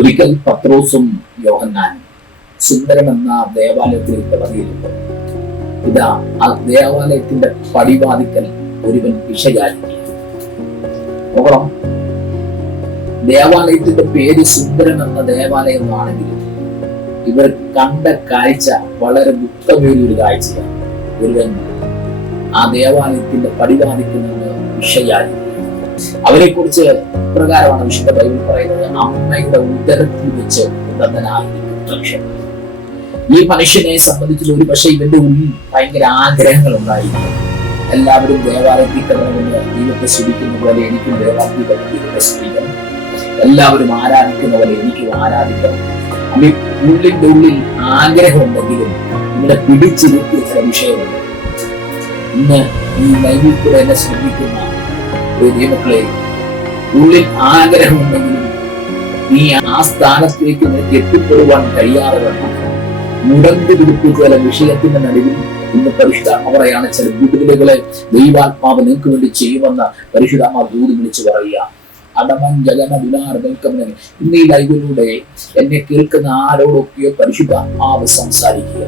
ഒരിക്കൽ പത്രോസും യോഹന്നാനും സുന്ദരമെന്ന ദേവാലയത്തിലേക്ക് വന്നിരുന്നു. ഇതാ ആ ദേവാലയത്തിന്റെ പടിവാതിക്കൽ ഒരുവൻ വിഷയായിരിക്കും. നോക്കണം, ദേവാലയത്തിന്റെ പേര് സുന്ദരമെന്ന ദേവാലയം ആണെങ്കിലും ഇവർ കണ്ട കാഴ്ച വളരെ ദുഃഖമേറിയ ഒരു കാഴ്ചയാണ്. ഒരുവൻ ആ ദേവാലയത്തിന്റെ പടിവാതിക്കൽ നിന്ന് വിഷയായിരിക്കും. അവരെ കുറിച്ച് പ്രകാരമാണ് വിശുദ്ധ ബൈബിൾ പറയുന്നത്, അമ്മയുടെ ഉദരത്തിൽ വെച്ച് ഉന്നതനായിരിക്കും. ഈ മനുഷ്യനെ സംബന്ധിച്ച് ഒരു പക്ഷേ ഇവന്റെ ഉള്ളിൽ ഭയങ്കര ആഗ്രഹങ്ങൾ ഉണ്ടായിരിക്കും. എല്ലാവരും ദേവാലയത്തിൽ കടണമെന്ന് ദൈവത്തെ സ്തുതിക്കുന്ന പോലെ എനിക്കും ദേവാലയത്തിൽ ദൈവത്തെ സ്തുതിക്കണം, എല്ലാവരും ആരാധിക്കുന്ന പോലെ എനിക്കും ആരാധിക്കണം. അവൻ ഉള്ളിന്റെ ഉള്ളിൽ ആഗ്രഹം ഉണ്ടെങ്കിലും ഇവിടെ പിടിച്ചിരുത്തിയ ചില വിഷയമുണ്ട്. ഇന്ന് ഈ ലൈവിൽ കൂടെ എന്നെ ശ്രദ്ധിക്കുന്ന ഒരു ദൈവങ്ങളെ, ഉള്ളിൽ ആഗ്രഹമുണ്ടെങ്കിലും നീ ആ സ്ഥാനത്തേക്ക് നിനക്ക് എത്തിപ്പെടുവാൻ കഴിയാതെ വന്നു മുടങ്ങി പിടിപ്പിച്ച ചില വിഷയത്തിന്റെ നടുവിൽ ഇന്ന് പരിശുദ്ധാത്മ പറയാണ് ചില വിടുതലുകളെ ദൈവാത്മാവ് നിങ്ങൾക്ക് വേണ്ടി ചെയ്യുമെന്ന് പരിശുദ്ധാത്മാവ് ദൂത് വിളിച്ചു പറയുക. അടമൻ ജഗന ദുലാർക്കമെന്ന് ഇന്ന് ഈ ലൈവിലൂടെ എന്നെ കേൾക്കുന്ന ആരോടൊക്കെയോ പരിശുദ്ധാത്മാവ് സംസാരിക്കുക.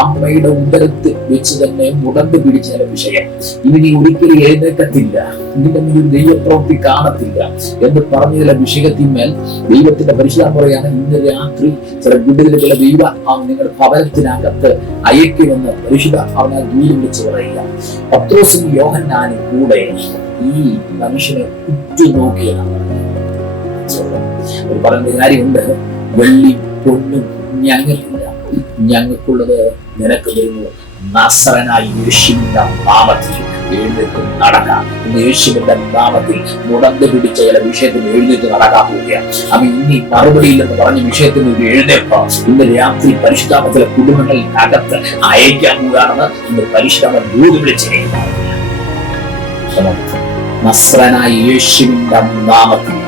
അമ്മയുടെ ഉദരത്തിൽ വെച്ച് തന്നെ മുടങ്ങി പിടിച്ച ചില വിഷയം ഇനി ഒരിക്കലും എഴുന്നേക്കത്തില്ല, ഇതിന്റെ മുന്നിൽ ദൈവപ്രവൃത്തി കാണത്തില്ല എന്ന് പറഞ്ഞ ചില വിഷയത്തിന്മേൽ ദൈവത്തിന്റെ പരിശുദ്ധാത്മ പറയാണ് ഇന്ന് രാത്രി ചില വിടുതലുകളെ ദൈവാത്മാവ് നിങ്ങളുടെ ഭവനത്തിനകത്ത് അയക്കുമെന്ന് പരിശുദ്ധാത്മാവിനെ ദൂത് വിളിച്ചു പറയുക. പത്രോസും യോഹന്നാനും കൂടെ ഈ മനുഷ്യനെ ഉറ്റുനോക്കിയതാണ്. ഒരു പറയുന്ന കാര്യമുണ്ട്, വെള്ളി പൊന്നും ഞങ്ങൾക്കില്ല, ഞങ്ങൾക്കുള്ളത് നിനക്ക് വരുന്നു. നസറനായ യേശുവിന്റെ നാമത്തിൽ എഴുന്നേറ്റ് നടക്കാം. യേശുവിന്റെ നാമത്തിൽ മുടങ്ങി പിടിച്ച ചില വിഷയത്തിൽ എഴുന്നേറ്റ് നടക്കാൻ പോവുകയാണ്. അവൻ ഇനി മറുപടിയില്ലെന്ന് പറഞ്ഞ വിഷയത്തിൽ ഒരു എഴുന്നേൽപ്പ് ഇന്ന് രാത്രി പരിശുദ്ധാത്മ ചില കുടുംബങ്ങളിനകത്ത് അയക്കാൻ പോവുകയാണെന്ന് ഇന്ന് പരിശുദ്ധാത്മ ദൂത് വിളിച്ചിരിക്കുന്നു. നസ്രനായ യേശുവിന്റെ നാമത്തിൽ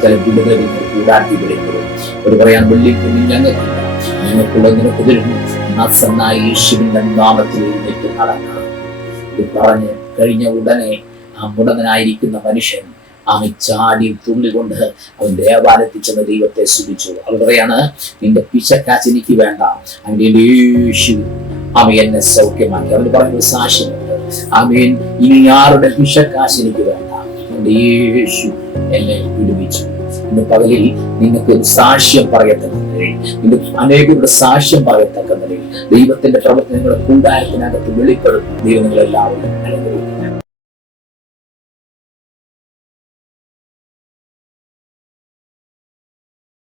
ചില വിടുതലുകൾ കൂടാക്കി വിളിക്കുന്നു. ഒരു പറയാൻ വെള്ളി പൊന്നി ഞങ്ങൾക്കില്ല, ഞങ്ങൾക്കുള്ള നിനക്ക് തരുന്നു. നസ്രനായ യേശുവിന്റെ നാമത്തിൽ എഴുന്നേറ്റ് നടക്കണം. ഇത് പറഞ്ഞ് കഴിഞ്ഞ ഉടനെ ആ മുടങ്ങനായിരിക്കുന്ന മനുഷ്യൻ അവൻ ചാടി തുള്ളിക്കൊണ്ട് അവൻ ദേവാലയത്തിൽ ചെന്ന് ദൈവത്തെ സ്തുതിച്ചു. അവർ പറയാണ്, നിന്റെ പിശക്കാശ് എനിക്ക് വേണ്ട, അവന്റെ യേശു അവൻ എന്നെ സൗഖ്യമാക്കി. അവന് പറയുന്നത് സാക്ഷ്യമുണ്ട്. ആമേൻ, ഇനി ആരുടെ പിശക്കാശ് എനിക്ക് വേണ്ട, എന്റെ യേശു എന്നെ വിടുവിച്ചു. ഇന്ന് പകലിൽ നിങ്ങൾക്ക് ഒരു സാക്ഷ്യം പറയത്തക്ക നിലയിൽ, ഇന്ന് അനേകരുടെ സാക്ഷ്യം പറയത്തക്ക നിലയിൽ ദൈവത്തിന്റെ പ്രവർത്തനങ്ങളുടെ കൂടാരത്തിനകത്ത് വെളിപ്പെടും. ദൈവം നിങ്ങളെല്ലാവരും അനുഗ്രഹിക്കും.